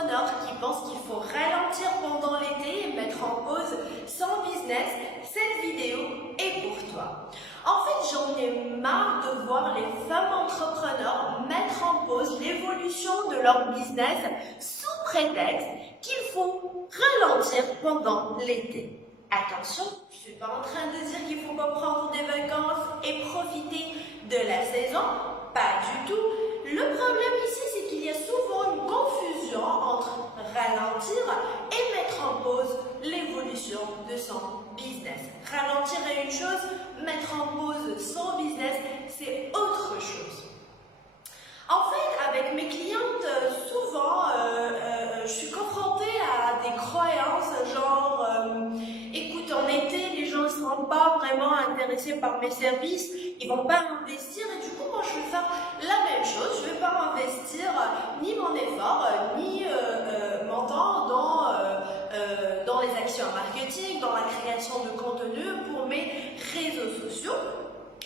entrepreneur qui pense qu'il faut ralentir pendant l'été et mettre en pause son business, cette vidéo est pour toi. En fait, j'en ai marre de voir les femmes entrepreneurs mettre en pause l'évolution de leur business sous prétexte qu'il faut ralentir pendant l'été. Attention, je ne suis pas en train de dire qu'il faut pas prendre des vacances et profiter de la saison, pas du tout. Le problème ici, c'est qu'il y a souvent une confusion entre ralentir et mettre en pause l'évolution de son business. Ralentir est une chose, mettre en pause son business, c'est autre chose. En fait, avec mes clientes, souvent, je suis confrontée à des croyances genre écoute, en été, les gens ne seront pas vraiment intéressés par mes services, ils ne vont pas investir et du coup, moi, je vais faire la même chose. Je ne vais pas investir ni mon effort, ni mon temps dans les actions marketing, dans la création de contenu pour mes réseaux sociaux.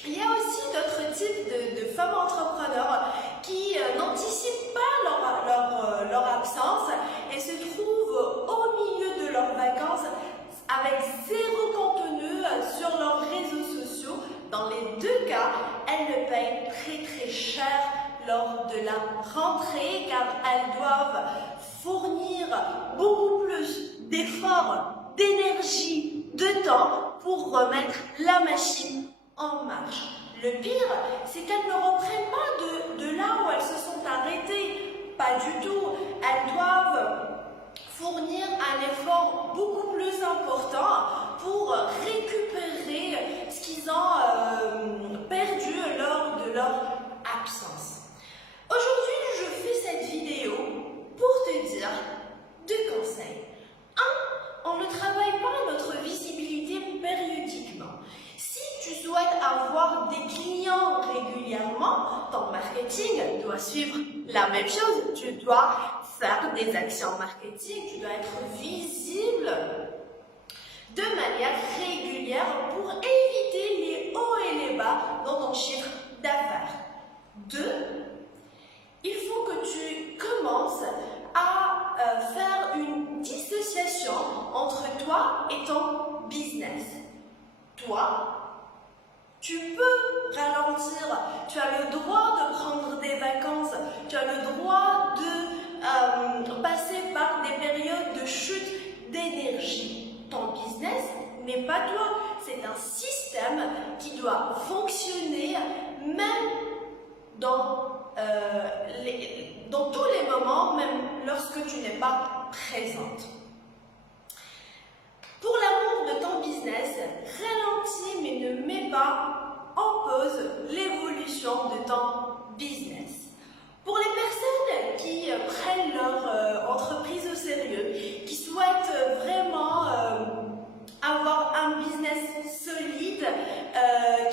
Il y a aussi d'autres types de femmes entrepreneurs qui n'anticipent pas leur absence et se trouvent au milieu de leurs vacances avec zéro contenu sur leurs réseaux sociaux. Dans les deux cas, elles le payent très cher lors de la rentrée car elles doivent fournir beaucoup plus d'efforts, d'énergie, de temps pour remettre la machine en marche. Le pire, c'est qu'elles ne reprennent pas de là où elles se sont arrêtées. Pas du tout. Elles doivent fournir un effort beaucoup plus important pour récupérer ce qu'ils ont perdu lors de leur absence. Aujourd'hui, je fais cette vidéo pour te dire deux conseils. Un, on ne travaille pas notre visibilité périodiquement. Si tu souhaites avoir des clients régulièrement, ton marketing doit suivre la même chose. Tu dois faire des actions marketing, tu dois être visible de manière régulière pour éviter les hauts et les bas dans ton chiffre d'affaires. Deux, il faut que tu commences à faire une dissociation entre toi et ton business. Toi, tu peux ralentir, tu as le droit de prendre des vacances, tu as le droit de passer par des périodes de chute d'énergie. Ton business n'est pas toi, c'est un système qui doit fonctionner même dans tous les moments, même lorsque tu n'es pas présente. Pour l'amour de ton business, ralentis mais ne mets pas en pause l'évolution de ton business. Pour les personnes qui prennent leur entreprise au sérieux, qui souhaitent vraiment avoir un business solide,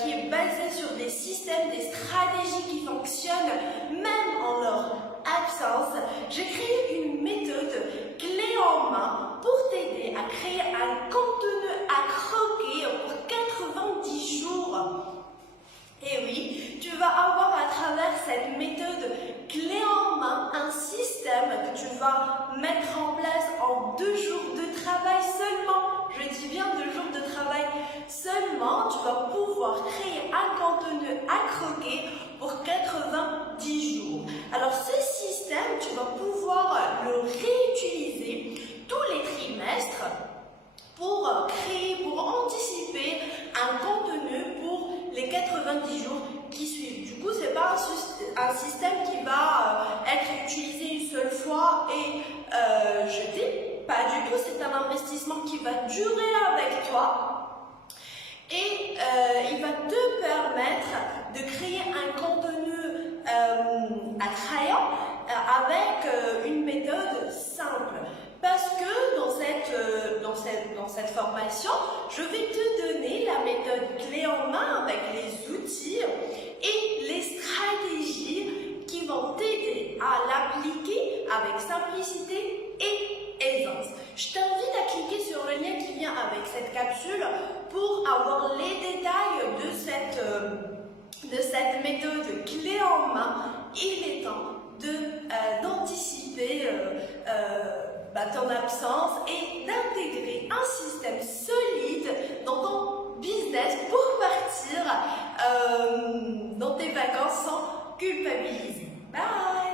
qui est basé sur des systèmes, des stratégies qui fonctionnent même en leur absence, j'ai créé une méthode clé en main pour t'aider à créer un contenu à croquer pour 90 jours. Et oui, tu vas avoir à travers cette méthode clé en main un système que tu vas mettre en place en 2 jours de travail seulement. Je dis bien 2 jours de travail seulement. Tu vas pouvoir créer un contenu à croquer pour 90 jours. Alors ce système, tu vas pouvoir le réutiliser tous les trimestres pour créer, pour anticiper un contenu pour les 90 jours qui suivent. Du coup, ce n'est pas un système qui va être utilisé une seule fois et jeté. Pas du tout, c'est un investissement qui va durer avec toi et il va te permettre de créer un contenu attrayant avec une méthode simple. Parce que dans cette formation, je vais te donner la méthode clé en main avec les outils et les stratégies qui vont t'aider à l'appliquer avec simplicité et aisance. Je t'invite à cliquer sur le lien qui vient avec cette capsule pour avoir les détails de cette méthode clé en main. Il est temps d'anticiper ton absence et d'intégrer un système solide dans ton business pour partir dans tes vacances sans culpabiliser. Bye!